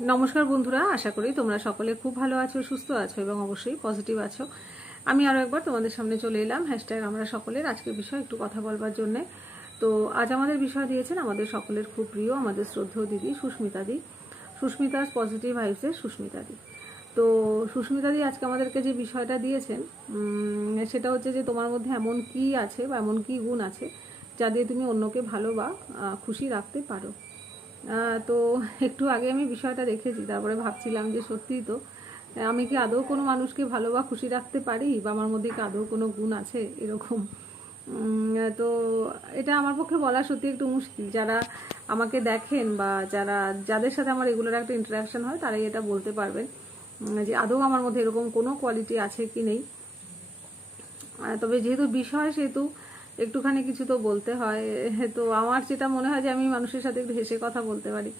नमस्कार बंधुरा आशा करी तुम्हारा सकले खूब भालो आछो सुस्थ आछो एबं अवश्यई पजिटिव आछो। आमी आरो एकबार तोमादेर सामने चले एलाम हैशटैग आमरा सकलेर आजकेर विषय एकटु कथा बोलबार जन्य। तो आज आमादेर विषय दियेछेन आमादेर सकलेर खूब प्रिय आमादेर श्रद्धेय दिदी सुष्मिता दी, सुष्मिता पजिटिव भाइब्सेर सुष्मिता दी। तो सुष्मिता दी आजके आमादेरके जे विषयटा दियेछेन सेटा हच्छे जे तोमार मध्ये एमन कि आछे बा एमन कि गुण आछे जा दिये तुमि अन्यके भालो बा खुशी राखते पारो। तो एकटू आगे आमी विषयटा देखेছি তারপরে ভাবছিলাম যে সত্যি তো আমি কি আদৌ কোনো মানুষকে ভালো বা খুশি রাখতে পারি বা আমার মধ্যে কি আদৌ কোনো গুণ আছে এরকম। তো এটা আমার পক্ষে বলা সত্যি একটু মুশকিল। যারা আমাকে দেখেন বা যাদের সাথে আমার রেগুলার একটা ইন্টারাকশন হয় তারাই এটা বলতে পারবেন যে আদৌ আমার মধ্যে এরকম কোনো কোয়ালিটি আছে কি নেই। তবে যেহেতু বিষয় সেহেতু একটুখানি কিছু তো বলতে হয়। তো আমার যেটা মনে হয় যে আমি মানুষের সাথে একটু হেসে কথা বলতে পারি।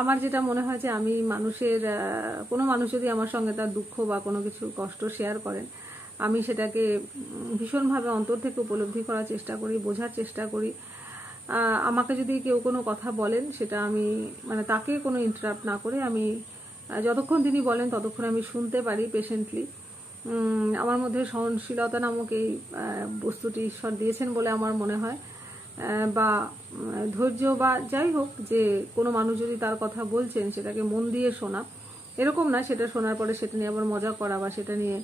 আমার যেটা মনে হয় যে আমি মানুষের কোনো মানুষ যদি আমার সঙ্গে তার দুঃখ বা কোনো কিছু কষ্ট শেয়ার করেন আমি সেটাকে ভীষণভাবে অন্তর থেকে উপলব্ধি করার চেষ্টা করি, বোঝার চেষ্টা করি। আমাকে যদি কেউ কোনো কথা বলেন সেটা আমি মানে তাকে কোনো ইন্টারাপ্ট না করে আমি যতক্ষণ তিনি বলেন ততক্ষণ আমি শুনতে পারি পেশেন্টলি। আমার মধ্যে সহনশীলতা নামক এই বস্তুটি ঈশ্বর দিয়েছেন বলে আমার মনে হয়, বা ধৈর্য বা যাই হোক যে কোনো মানুষ যদি তার কথা বলছেন সেটাকে মন দিয়ে শোনা, এরকম না সেটা শোনার পরে সেটা নিয়ে আবার মজা করা বা সেটা নিয়ে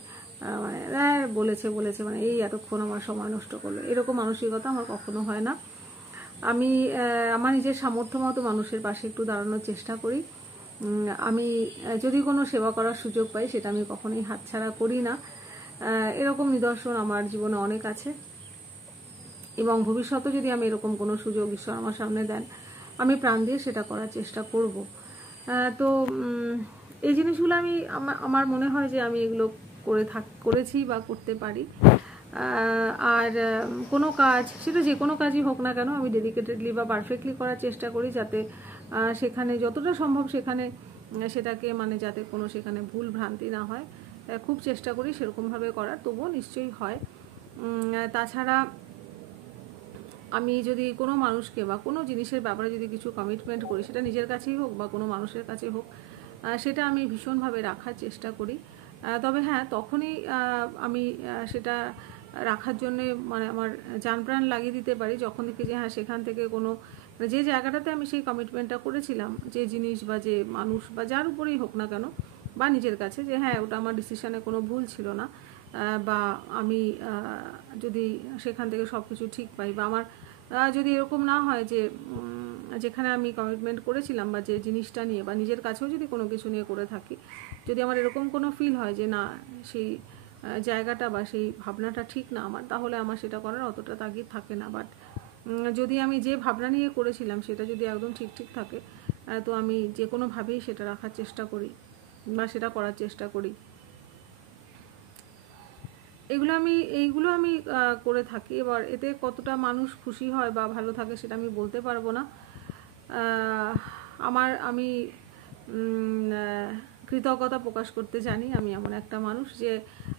মানে বলেছে মানে এই এতক্ষণ আমার সময় নষ্ট করলো, এরকম মানসিকতা আমার কখনো হয় না। আমি আমার নিজের সামর্থ্য মতো মানুষের পাশে একটু দাঁড়ানোর চেষ্টা করি। আমি যদি কোনো সেবা করার সুযোগ পাই সেটা আমি কখনোই হাতছাড়া করি না। এরকম নিদর্শন আমার জীবনে অনেক আছে এবং ভবিষ্যতে যদি আমি এরকম কোনো সুযোগ ঈশ্বর আমার সামনে দেন আমি প্রাণ দিয়ে সেটা করার চেষ্টা করব। তো এই জিনিসগুলো আমি আমার মনে হয় যে আমি এগুলো করেছি বা করতে পারি। আর কোনো কাজ সেটা যে কোনো কাজই হোক না কেন আমি ডেডিকেটেডলি বা পারফেক্টলি করার চেষ্টা করি যাতে সেখানে যতটা সম্ভব সেখানে সেটাকে মানে যাতে কোনো সেখানে ভুল ভ্রান্তি না হয় খুব চেষ্টা করি সেরকমভাবে করার, তবুও নিশ্চয়ই হয়। তাছাড়া আমি যদি কোনো মানুষকে বা কোনো জিনিসের ব্যাপারে যদি কিছু কমিটমেন্ট করি সেটা নিজের কাছেই হোক বা কোনো মানুষের কাছে হোক সেটা আমি ভীষণভাবে রাখার চেষ্টা করি। তবে হ্যাঁ তখনই আমি সেটা রাখার জন্য মানে আমার জান প্রাণ লাগিয়ে দিতে পারি যখন দেখি যে হ্যাঁ সেখান থেকে কোনো যে জায়গাটাতে আমি সেই কমিটমেন্টটা করেছিলাম যে জিনিস বা যে মানুষ বা যার উপরেই হোক না কেন বা নিজের কাছে যে হ্যাঁ ওটা আমার ডিসিশনে কোনো ভুল ছিল না, বা আমি যদি সেখান থেকে সব কিছু ঠিক পাই বা আমার যদি এরকম না হয় যে যেখানে আমি কমিটমেন্ট করেছিলাম বা যে জিনিসটা নিয়ে বা নিজের কাছেও যদি কোনো কিছু নিয়ে করে থাকি যদি আমার এরকম কোনো ফিল হয় যে না সেই জায়গাটা বা সেই ভাবনাটা ঠিক না আমার, তাহলে আমার সেটা করার অতটা তাগিদ থাকে না। বাট যদি আমি যে ভাবনা নিয়ে করেছিলাম সেটা যদি একদম ঠিক থাকে তো আমি যে কোনোভাবেই সেটা রাখার চেষ্টা করি বা সেটা করার চেষ্টা করি। এইগুলো আমি করে থাকি। এবার এতে কতটা মানুষ খুশি হয় বা ভালো থাকে সেটা আমি বলতে পারবো না। আমি কৃতজ্ঞতা প্রকাশ করতে জানি। আমি এমন একটা মানুষ যে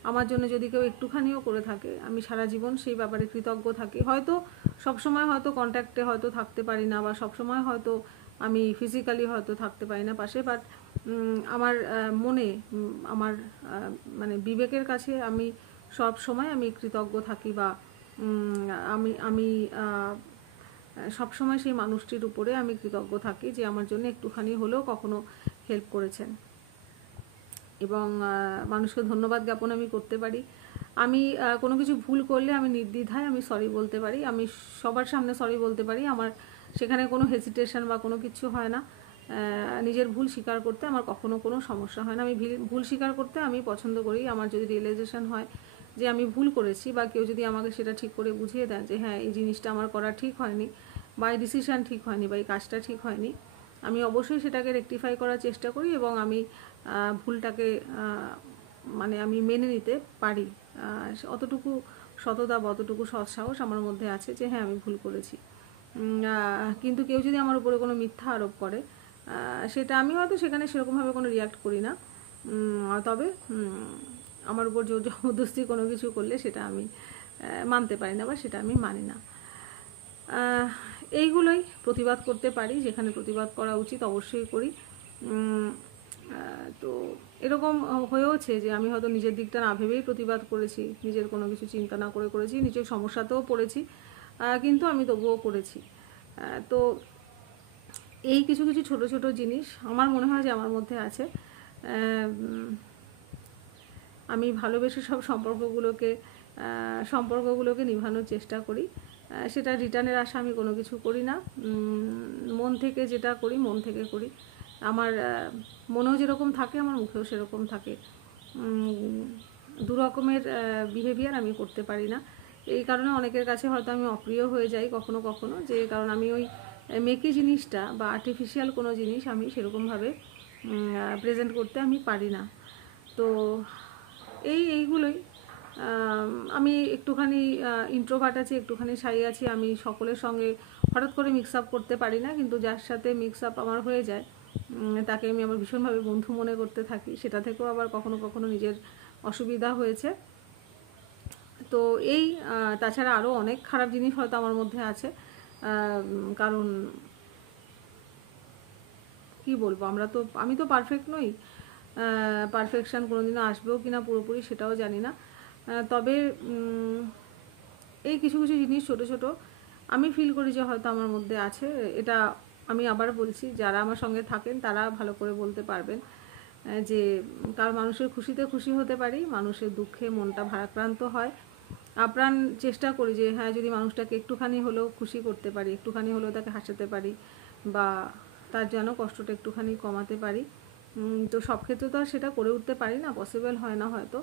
আমার জন্য যদি কেউ একটুখানিও করে থাকে আমি সারা জীবন সেই ব্যাপারে কৃতজ্ঞ থাকি। হয়তো সবসময় হয়তো কন্ট্যাক্টে হয়তো থাকতে পারি না বা সবসময় হয়তো আমি ফিজিক্যালি হয়তো থাকতে পারি না পাশে, বাট আমার মনে আমার মানে বিবেকের কাছে আমি সব সময় আমি কৃতজ্ঞ থাকি বা আমি সব সময় সেই মানুষটির উপরে আমি কৃতজ্ঞ থাকি যে আমার জন্য একটুখানি হলেও কখনো হেল্প করেছেন এবং মানুষকে ধন্যবাদ জ্ঞাপন আমি করতে পারি। আমি কোনো কিছু ভুল করলে আমি নির্দ্বিধায় আমি সরি বলতে পারি, আমি সবার সামনে সরি বলতে পারি, আমার সেখানে কোনো হেজিটেশন বা কোনো কিছু হয় না। নিজের ভুল স্বীকার করতে আমার কখনো কোনো সমস্যা হয় না। আমি ভুল স্বীকার করতে আমি পছন্দ করি। আমার যদি রিয়েলাইজেশন হয় যে আমি ভুল করেছি বা কেউ যদি আমাকে সেটা ঠিক করে বুঝিয়ে দেন যে হ্যাঁ এই জিনিসটা আমার করা ঠিক হয়নি বা এই ডিসিশান ঠিক হয়নি বা এই কাজটা ঠিক হয়নি, আমি অবশ্যই সেটাকে রেকটিফাই করার চেষ্টা করি এবং আমি ভুলটাকে মানে আমি মেনে নিতে পারি। অতটুকু সততা বা অতটুকু সৎসাহস আমার মধ্যে আছে যে হ্যাঁ আমি ভুল করেছি। কিন্তু কেউ যদি আমার উপরে কোনো মিথ্যা আরোপ করে সেটা আমি হয়তো সেখানে সেরকমভাবে কোনো রিয়াক্ট করি না, তবে আমার উপর জোর জবরদস্তি কোনো কিছু করলে সেটা আমি মানতে পারি না বা সেটা আমি মানি না। এইগুলোই প্রতিবাদ করতে পারি, যেখানে প্রতিবাদ করা উচিত অবশ্যই করি। এরকম হয়েওছে যে আমি হয়তো নিজের দিকটা না ভেবেই প্রতিবাদ করেছি, নিজের কোনো কিছু চিন্তা না করে করেছি, নিজের সমস্যাতেও পড়েছি, কিন্তু আমি তবুও করেছি। তো এই কিছু কিছু ছোট ছোট জিনিস আমার মনে হয় যে আমার মধ্যে আছে। আমি ভালোবেসে সব সম্পর্কগুলোকে নিভানোর চেষ্টা করি। সেটা রিটার্নের আশা আমি কোনো কিছু করি না, মন থেকে যেটা করি মন থেকে করি। আমার মনেও যেরকম থাকে আমার মুখেও সেরকম থাকে। দু রকমের বিহেভিয়ার আমি করতে পারি না। এই কারণে অনেকের কাছে হয়তো আমি অপ্রিয় হয়ে যাই কখনো কখনো, যে কারণ আমি ওই মেকি জিনিসটা বা আর্টিফিশিয়াল কোনো জিনিস আমি সেরকমভাবে প্রেজেন্ট করতে আমি পারি না। তো এইগুলোই। আমি একটুখানি ইন্ট্রোভার্ট আছি, একটুখানি শাই আছি। আমি সকলের সঙ্গে হঠাৎ করে মিক্স আপ করতে পারি না, কিন্তু যার সাথে মিক্স আপ আমার হয়ে যায় তাকে আমি আমার ভীষণভাবে বন্ধু মনে করতে থাকি। সেটা থেকেও আবার কখনো কখনো নিজের অসুবিধা হয়েছে। তো এই তাছাড়া আরও অনেক খারাপ জিনিস হয়তো আমার মধ্যে আছে, কারণ কি বলবো, আমি তো পারফেক্ট নই। পারফেকশান কোনোদিনও আসবেও কিনা পুরোপুরি সেটাও জানি না। তবে এই কিছু কিছু জিনিস ছোট ছোট আমি ফিল করি যে হয়তো আমার মধ্যে আছে। এটা আমি আবার বলছি, যারা আমার সঙ্গে থাকেন তারা ভালো করে বলতে পারবেন যে কারণ মানুষের খুশিতে খুশি হতে পারি, মানুষের দুঃখে মনটা ভারাক্রান্ত হয়। আপ্রাণ চেষ্টা করি যে হ্যাঁ, যদি মানুষটাকে একটুখানি হলেও খুশি করতে পারি, একটুখানি হলেও তাকে হাসাতে পারি, বা তার যেন কষ্টটা একটুখানি কমাতে পারি। তো সব ক্ষেত্রে তো আর সেটা করে উঠতে পারি না, পসিবল হয় না হয়তো।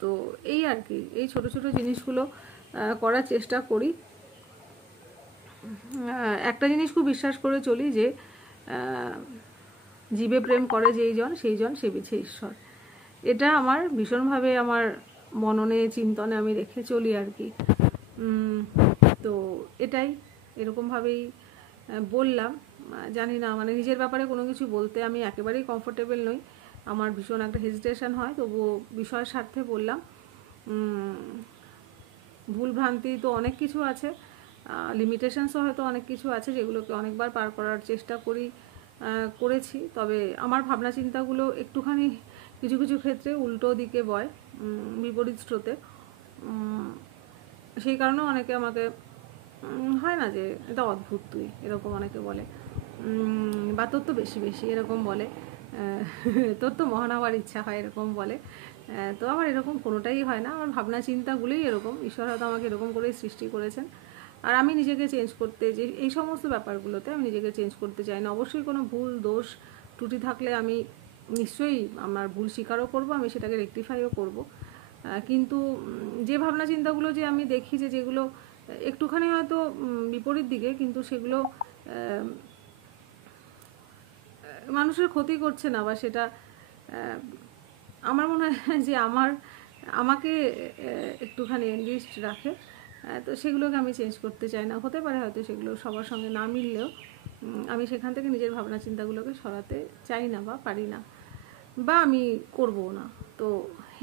তো এই আর কি, এই ছোট ছোট জিনিসগুলো করার চেষ্টা করি। একটা জিনিস খুব বিশ্বাস করে চলি যে জীবে প্রেম করে যেই জন সেই জন সেবিছে ঈশ্বর। এটা আমার ভীষণভাবে আমার মননে চিন্তনে আমি রেখে চলি আর কি। তো এটাই, এরকমভাবেই বললাম। জানি না, মানে নিজের ব্যাপারে কোনো কিছু বলতে আমি একেবারেই কমফোর্টেবল নই, আমার ভীষণ একটা হেজিটেশন হয়, তবুও বিষয়ের স্বার্থে বললাম। ভুলভ্রান্তি তো অনেক কিছু আছে, লিমিটেশনসও হয়তো অনেক কিছু আছে, যেগুলোকে অনেকবার পার করার চেষ্টা করেছি। তবে আমার ভাবনা চিন্তাগুলো একটুখানি কিছু কিছু ক্ষেত্রে উল্টো দিকে বয়, বিপরীত স্রোতে। সেই কারণেও অনেকে আমাকে হয় না যে এটা অদ্ভুত তুই, এরকম অনেকে বলে, বা তোর তো বেশি বেশি এরকম বলে, তোর তো মহান হওয়ার ইচ্ছা হয় এরকম বলে। তো আমার এরকম কোনোটাই হয় না, আমার ভাবনা চিন্তাগুলোই এরকম। ঈশ্বর হয়তো আমাকে এরকম করেই সৃষ্টি করেছেন। আর আমি নিজেকে চেঞ্জ করতে, যে এই সমস্ত ব্যাপারগুলোতে আমি নিজেকে চেঞ্জ করতে চাই না। অবশ্যই কোনো ভুল দোষ ত্রুটি থাকলে আমি নিশ্চয়ই আমার ভুল স্বীকারও করব, আমি সেটাকে রেকটিফাইও করব। কিন্তু যে ভাবনা চিন্তাগুলো যে আমি দেখি যে যেগুলো একটুখানি হয়তো বিপরীত দিকে, কিন্তু সেগুলো মানুষের ক্ষতি করছে না, বা সেটা আমার মনে হয় যে আমাকে একটুখানি এনগেজড রাখে, তো সেগুলোকে আমি চেঞ্জ করতে চাই না। হতে পারে হয়তো সেগুলো সবার সঙ্গে না মিললেও আমি সেখান থেকে নিজের ভাবনা চিন্তাগুলোকে সরাতে চাই না, বা পারি না, বা আমি করবো না। তো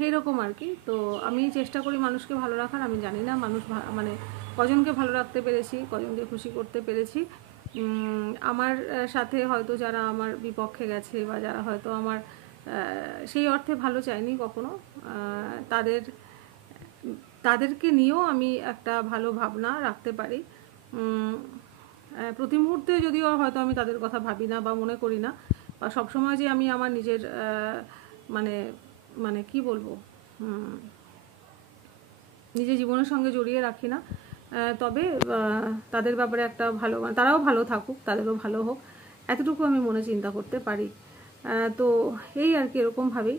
এইরকম আর কি। তো আমি চেষ্টা করি মানুষকে ভালো রাখার। আমি জানি না মানুষ মানে কজনকে ভালো রাখতে পেরেছি, কজনকে খুশি করতে পেরেছি। আমার সাথে হয়তো যারা আমার বিপক্ষে গেছে, বা যারা হয়তো আমার সেই অর্থে ভালো চায়নি কখনো, তাদেরকে নিয়েও আমি একটা ভালো ভাবনা রাখতে পারি। প্রতি মুহূর্তে যদিও হয়তো আমি তাদের কথা ভাবি না বা মনে করি না, বা সবসময় যে আমি আমার নিজের মানে মানে কি বলবো, নিজের জীবনের সঙ্গে জড়িয়ে রাখি না। তবে তাদের ব্যাপারে একটা ভালো, তারাও ভালো থাকুক, তাদেরও ভালো হোক, এতটুকু আমি মনে চিন্তা করতে পারি। তো এই আর কি, এরকমভাবেই।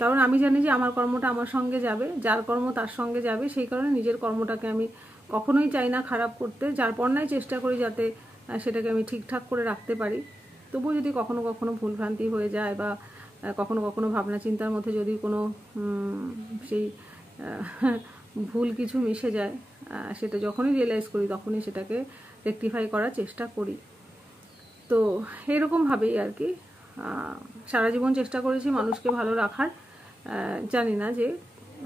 কারণ আমি জানি যে আমার কর্মটা আমার সঙ্গে যাবে, যার কর্ম তার সঙ্গে যাবে। সেই কারণে নিজের কর্মটাকে আমি কখনোই চাই না খারাপ করতে, যার পর্যায়ে চেষ্টা করি যাতে সেটাকে আমি ঠিকঠাক করে রাখতে পারি। তবুও যদি কখনো কখনো ভুলভ্রান্তি হয়ে যায়, বা কখনো কখনো ভাবনা চিন্তার মধ্যে যদি কোনো সেই ভুল কিছু মিশে যায়, সেটা যখনই রিয়েলাইজ করি তখনই সেটাকে রেকটিফাই করার চেষ্টা করি। তো এরকমভাবেই আর কি সারা জীবন চেষ্টা করেছি মানুষকে ভালো রাখার। জানি না যে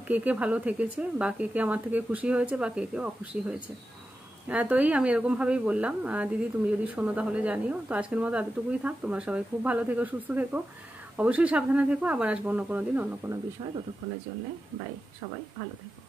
কে কে ভালো থেকেছে, বা কে কে আমার থেকে খুশি হয়েছে, বা কে কে অখুশি হয়েছে। তো এই আমি এরকমভাবেই বললাম, দিদি তুমি যদি শোনো তাহলে জানিও। তো আজকের মতো এতটুকুই থাক, তোমরা সবাই খুব ভালো থেকো, সুস্থ থেকো, অবশ্যই সাবধানে থেকো। আবার আসবো অন্য কোনো দিন অন্য কোনো বিষয়। ততক্ষণের জন্য বাই, সবাই ভালো থেকো।